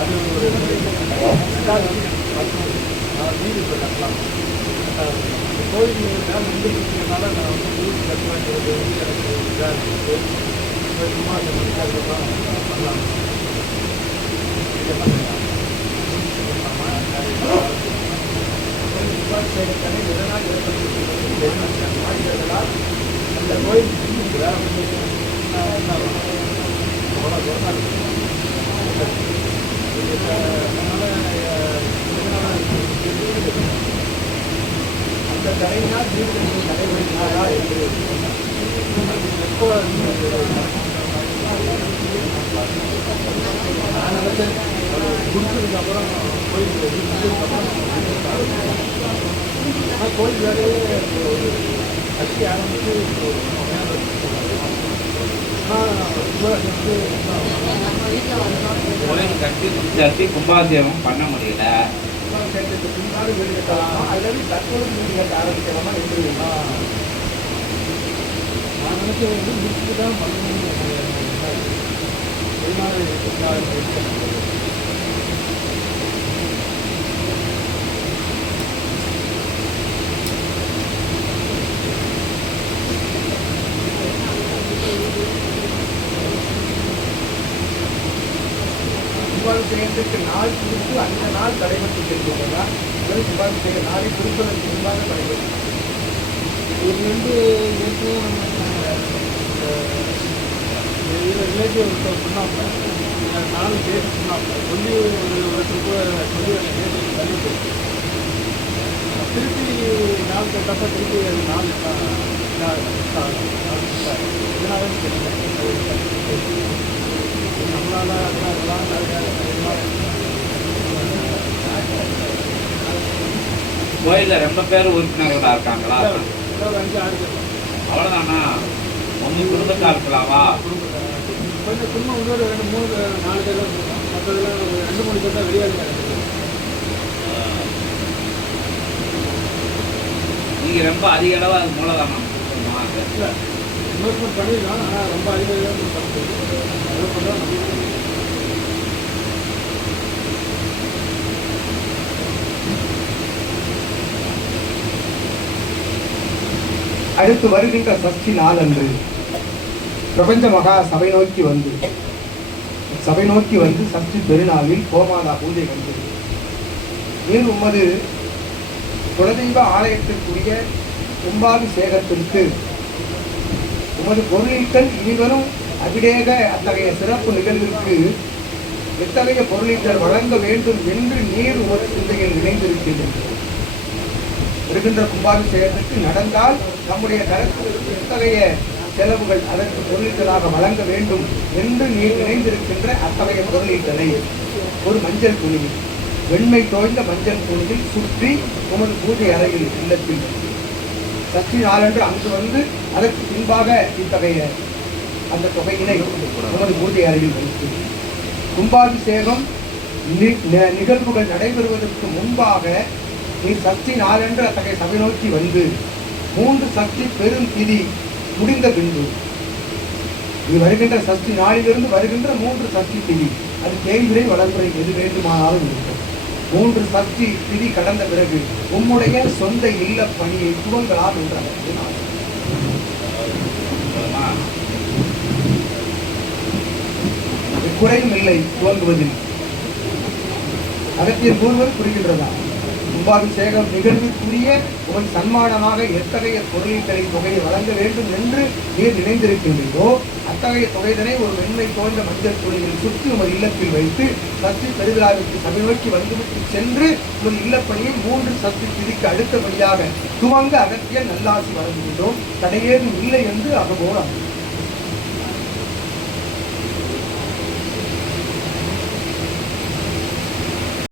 அது ஒரு வீடு கட்டலாம் கோயில் மேலே வந்து இருக்கிறதுனால நான் வந்து வீடு கட்ட வேண்டியது வந்து எனக்கு இதாக இருக்குது சும்மா பண்ணலாம் இது பண்ணலாம் விவசாயத்தனை எதனால் ஏற்படுத்தினால் அந்த கோயில் வேற அந்த தடையினால் வீடு நடைபெறுகிறாரா என்று எப்போ நான் வந்து அப்புறம் கோயில் கோயில் வேலையே கட்டி ஆரம்பித்து கோயில் கட்டி முடிச்சாச்சு கும்பாபிஷேகம் பண்ண முடியல பின்னாடி வீடு கட்டலாமா அல்லது தற்போது வீடு கட்ட ஆரம்பிக்கலாமா என்று நான் நினைச்சது வந்து முடிச்சுட்டு தான் பண்ணணும்னு வெளிநாடு செய்யறதுக்கு நாள் குறித்து அந்த நாள் தடைபட்டு முதல் அல்லது கும்பாபிஷேக நாளை குறிப்பதற்கு முன்பாக தடைபட்டு இது வந்து ஏற்கனவே நம்ம ரிலேட்டிவ் ஒருத்தர் சொன்னாங்க நானும் டேட் சொன்னாங்க சொல்லி ஒரு வருஷம் கூட சொல்லி அந்த டேட்டு தள்ளி போச்சு திருப்பி நாள் கேட்டப்ப திருப்பி அது நாள் கோயில்ல ரொம்ப பேர் உறுப்பினர்களா இருக்காங்களா? அவ்வளவுதானா? உங்க குடும்பத்தா? இருக்கலாமா? கொஞ்சம் சும்மா இன்னொரு ரெண்டு மூணு நாலு பேர் மற்றதெல்லாம் ரெண்டு மூணு பேர் தான் வெளியாக இருக்காங்க நீங்க ரொம்ப அதிக அளவு அது மூலதனம் இன்வெஸ்ட்மெண்ட் பண்ணியிருக்கோம் ஆனால் ரொம்ப அதிகம் பண்ண அதை பண்ணுறோம் அடுத்து வருகின்ற சஷ்டி நாள் அன்று பிரபஞ்ச மகா சபை நோக்கி வந்து. சபை நோக்கி வந்து சஷ்டி பெருநாளில் கோமாதா பூஜை வந்து நீர் உமது குலதெய்வ ஆலயத்திற்குரிய கும்பாபிஷேகத்திற்கு உமது பொருளீட்டல் இனிவரும் அபிடேக அத்தகைய சிறப்பு நிகழ்விற்கு எத்தகைய பொருளீட்டல் வழங்க வேண்டும் என்று நீர் உமது சிந்தையில் நினைந்திருக்கின்றது வருகின்ற கும்பாபிஷேகத்திற்கு நடந்தால் நம்முடைய தரத்திலிருந்து எத்தகைய செலவுகள் அதற்கு பொருளீட்டலாக வழங்க வேண்டும் என்று நீர் இணைந்திருக்கின்ற அத்தகைய பொருளீட்டலை. ஒரு மஞ்சள் துணி. வெண்மை தோய்ந்த மஞ்சள் துணியில் சுற்றி உமது பூஜை அறையில் இல்லத்தில். சக்தி நாளன்று அங்கு வந்து அதற்கு பின்பாக இத்தகைய அந்த தொகையினை உமது பூஜை அறையில் வைத்து. கும்பாபிஷேகம் நி- நிகழ்வுகள் நடைபெறுவதற்கு முன்பாக நீ சக்தி நாளன்று அத்தகைய சபை நோக்கி வந்து மூன்று சக்தி பெரும் திதி முடிந்த பின்பு. இது வருகின்ற சஷ்டி நாளிலிருந்து வருகின்ற மூன்று சஷ்டி திதி. அது தேய்விரை வளர்முறை எது வேண்டுமானாலும் இருக்கும். மூன்று சஷ்டி திதி கடந்த பிறகு உம்முடைய சொந்த இல்ல பணியை துவங்கலாம் என்று குறையும் இல்லை துவங்குவதில். அகத்தியர் கூறுவது புரிகின்றதா? கும்பாபிஷேகம் நிகழ்வுக்குரிய உன் சன்மானமாக எத்தகைய பொருளீட்டலின் தொகையை வழங்க வேண்டும் என்று நீர் நினைந்திருக்கின்றீரோ அத்தகைய தொகைதனை ஒரு வெண்மை போன்ற மஞ்சள் துணியில் சுற்றி உமது இல்லத்தில் வைத்து சக்தி பெருவிழாவிற்கு சபை நோக்கி வந்துவிட்டு சென்று உமது இல்லப்பணியை மூன்று சக்தி திதிக்கு அடுத்தபடியாக துவங்க அகற்றிய நல்லாசி வழங்குகின்றோம். தடையேதும் இல்லை என்று அகபோர் அமைந்தார்